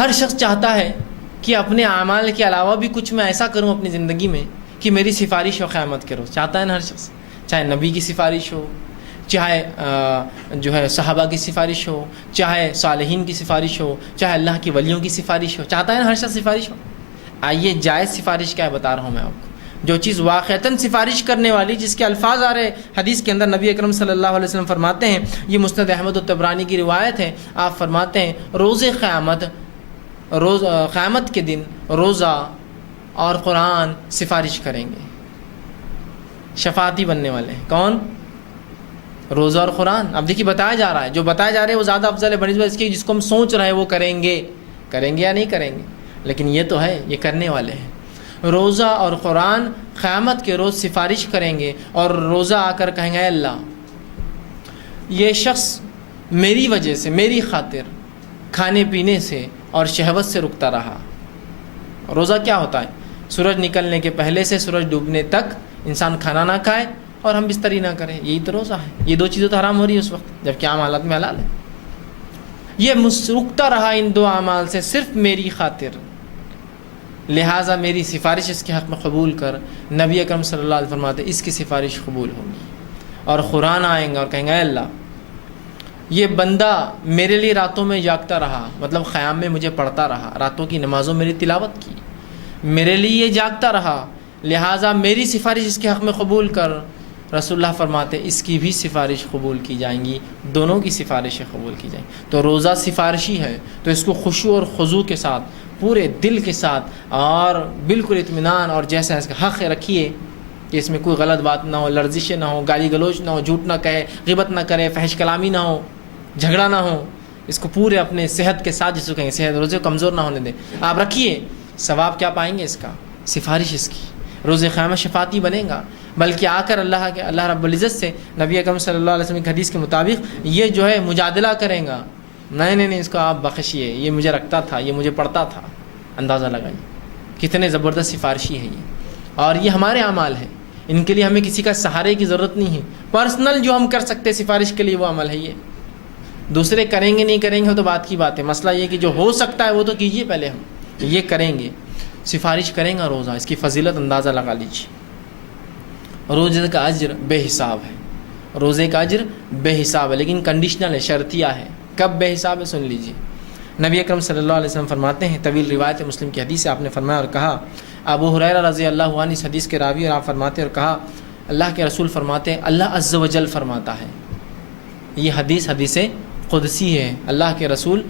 ہر شخص چاہتا ہے کہ اپنے اعمال کے علاوہ بھی کچھ میں ایسا کروں اپنی زندگی میں کہ میری سفارش ہو قیامت کے روز. چاہتا ہے نا ہر شخص, چاہے نبی کی سفارش ہو, چاہے جو ہے صحابہ کی سفارش ہو, چاہے صالحین کی سفارش ہو, چاہے اللہ کی ولیوں کی سفارش ہو. چاہتا ہے نا ہر شخص سفارش ہو. آئیے جائز سفارش کیا ہے بتا رہا ہوں میں آپ کو. جو چیز واقعتاً سفارش کرنے والی, جس کے الفاظ آ رہے حدیث کے اندر, نبی اکرم صلی اللہ علیہ وسلم فرماتے ہیں, یہ مسند احمد الطبرانی کی روایت ہے, آپ فرماتے ہیں روز قیامت کے دن روزہ اور قرآن سفارش کریں گے, شفاعتی بننے والے ہیں. کون؟ روزہ اور قرآن. اب دیکھیے بتایا جا رہا ہے, جو بتایا جا رہا ہے وہ زیادہ افضل ہے بنسبت اس کی جس کو ہم سوچ رہے ہیں وہ کریں گے یا نہیں کریں گے, لیکن یہ تو ہے یہ کرنے والے ہیں. روزہ اور قرآن قیامت کے روز سفارش کریں گے, اور روزہ آ کر کہیں گے اے اللہ یہ شخص میری وجہ سے, میری خاطر کھانے پینے سے اور شہوت سے رکتا رہا. روزہ کیا ہوتا ہے؟ سورج نکلنے کے پہلے سے سورج ڈوبنے تک انسان کھانا نہ کھائے اور ہم بستری نہ کریں, یہی تو روزہ ہے. یہ دو چیزیں تو حرام ہو رہی ہے اس وقت, جبکہ عام حالات میں حلال ہے. یہ رکتا رہا ان دو اعمال سے صرف میری خاطر, لہٰذا میری سفارش اس کے حق میں قبول کر. نبی اکرم صلی اللہ علیہ وسلم فرماتے اس کی سفارش قبول ہوگی. اور قرآن آئیں گا اور کہیں گے اے اللہ یہ بندہ میرے لیے راتوں میں جاگتا رہا, مطلب قیام میں مجھے پڑھتا رہا, راتوں کی نمازوں میری تلاوت کی, میرے لیے یہ جاگتا رہا, لہٰذا میری سفارش اس کے حق میں قبول کر. رسول اللہ فرماتے اس کی بھی سفارش قبول کی جائیں گی, دونوں کی سفارشیں قبول کی جائیں گی. تو روزہ سفارشی ہے, تو اس کو خشوع اور خضوع کے ساتھ, پورے دل کے ساتھ اور بالکل اطمینان اور جیسا اس کا حق رکھیے کہ اس میں کوئی غلط بات نہ ہو, لرزشیں نہ ہو, گالی گلوچ نہ ہو, جھوٹ نہ کہے, غیبت نہ کرے, فحش کلامی نہ ہو, جھگڑا نہ ہو. اس کو پورے اپنے صحت کے ساتھ, جس کو کہیں صحت روزے کو کمزور نہ ہونے دیں, آپ رکھیے. ثواب کیا پائیں گے اس کا؟ سفارش اس کی. روز قیامت شفاعتی بنے گا, بلکہ آ کر اللہ رب العزت سے نبی اکرم صلی اللہ علیہ وسلم کی حدیث کے مطابق یہ جو ہے مجادلہ کریں گا, نہیں اس کو آپ بخشیے, یہ مجھے رکھتا تھا, یہ مجھے پڑھتا تھا. اندازہ لگائیے کتنے زبردست سفارشی ہے یہ. اور یہ ہمارے اعمال ہیں, ان کے لیے ہمیں کسی کا سہارے کی ضرورت نہیں ہے. پرسنل جو ہم کر سکتے سفارش کے لیے وہ عمل ہے یہ. دوسرے کریں گے نہیں کریں گے تو بات کی بات ہے. مسئلہ یہ کہ جو ہو سکتا ہے وہ تو کیجیے پہلے, ہم یہ کریں گے, سفارش کریں گا روزہ, اس کی فضیلت اندازہ لگا لیجیے. روزے کا اجر بے حساب ہے, روزے کا اجر بے حساب ہے, لیکن کنڈیشنل ہے, شرطیہ ہے. کب بے حساب ہے سن لیجیے. نبی اکرم صلی اللہ علیہ وسلم فرماتے ہیں, طویل روایت مسلم کی حدیث سے آپ نے فرمایا اور کہا, ابو ہریرہ رضی اللہ عنہ اس حدیث کے راوی, اور آپ فرماتے اور کہا اللہ کے رسول فرماتے ہیں, اللہ عز و جل فرماتا ہے. یہ حدیث قدسی ہے, اللہ کے رسول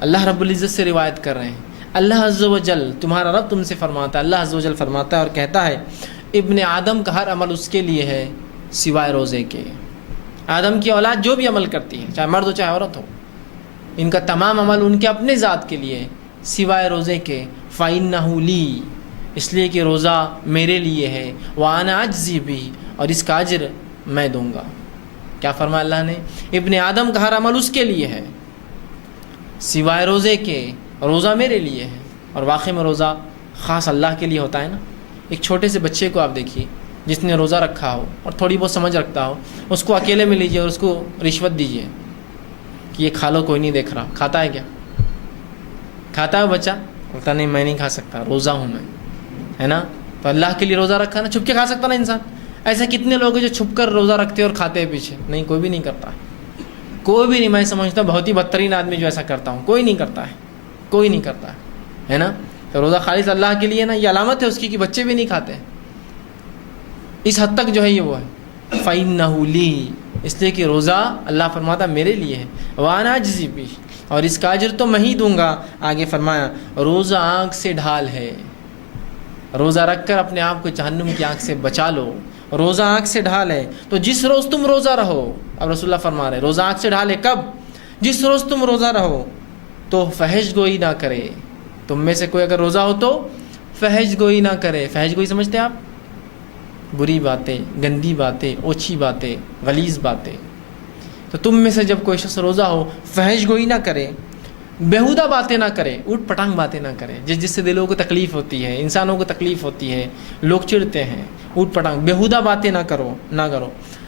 اللہ رب العزت سے روایت کر رہے ہیں. اللہ عز و جل تمہارا رب تم سے فرماتا ہے, اللہ عز و جل فرماتا ہے اور کہتا ہے ابن آدم کا ہر عمل اس کے لیے ہے سوائے روزے کے. آدم کی اولاد جو بھی عمل کرتی ہے, چاہے مرد ہو چاہے عورت ہو, ان کا تمام عمل ان کے اپنے ذات کے لیے سوائے روزے کے. فَإِنَّهُ لِي, اس لیے کہ روزہ میرے لیے ہے, وَأَنَا أَجْزِي بِهِ, اور اس کا اجر میں دوں گا. کیا فرمایا اللہ نے؟ ابن آدم کا ہر عمل اس کے لیے ہے سوائے روزے کے, روزہ میرے لیے ہے. اور واقعی میں روزہ خاص اللہ کے لیے ہوتا ہے نا. ایک چھوٹے سے بچے کو آپ دیکھیے جس نے روزہ رکھا ہو اور تھوڑی بہت سمجھ رکھتا ہو, اس کو اکیلے میں لیجیے اور اس کو رشوت دیجیے کہ یہ کھا لو, کوئی نہیں دیکھ رہا. کھاتا ہے کیا؟ کھاتا ہے بچہ؟ بولتا نہیں میں نہیں کھا سکتا, روزہ ہوں میں, ہے نا. تو اللہ کے لیے روزہ رکھا نا, چھپ کے کھا سکتا نا انسان. ایسے کتنے لوگ ہیں جو چھپ کر روزہ رکھتے اور کھاتے ہیں پیچھے؟ نہیں, کوئی بھی نہیں کرتا, کوئی بھی نہیں. میں سمجھتا ہوں بہت ہی بدترین آدمی جو ایسا کرتا ہوں, کوئی نہیں کرتا ہے, کوئی نہیں کرتا ہے نا. تو روزہ خالص اللہ کے لیے نا, یہ علامت ہے اس کی کہ بچے بھی نہیں کھاتے. اس حد تک جو ہے یہ وہ ہے. فَإِنَّهُ لِي, اس لیے کہ روزہ اللہ فرماتا میرے لیے ہے, وَأَنَا أَجْزِي بِهِ, اور اس کا اجر تو میں ہی دوں گا. آگے فرمایا روزہ آنکھ سے ڈھال ہے, روزہ رکھ کر اپنے آپ کو جہنم کی آنکھ سے بچا لو. روزہ آنکھ سے ڈھال ہے, تو جس روز تم روزہ رہو, اب رسول اللہ فرما رہے روزہ آنکھ سے ڈھال ہے کب؟ جس روز تم روزہ رہو تو فحش گوئی نہ کرے. تم میں سے کوئی اگر روزہ ہو تو فحش گوئی نہ کرے. فحش گوئی سمجھتے ہیں آپ؟ بری باتیں, گندی باتیں, اوچھی باتیں, غلیظ باتیں. تو تم میں سے جب کوئی شخص روزہ ہو فحش گوئی نہ کرے, بیہودہ باتیں نہ کرے, اوٹ پٹانگ باتیں نہ کرے, جس سے دلوں کو تکلیف ہوتی ہے, انسانوں کو تکلیف ہوتی ہے, لوگ چڑھتے ہیں. اوٹ پٹانگ بیہودہ باتیں نہ کرو.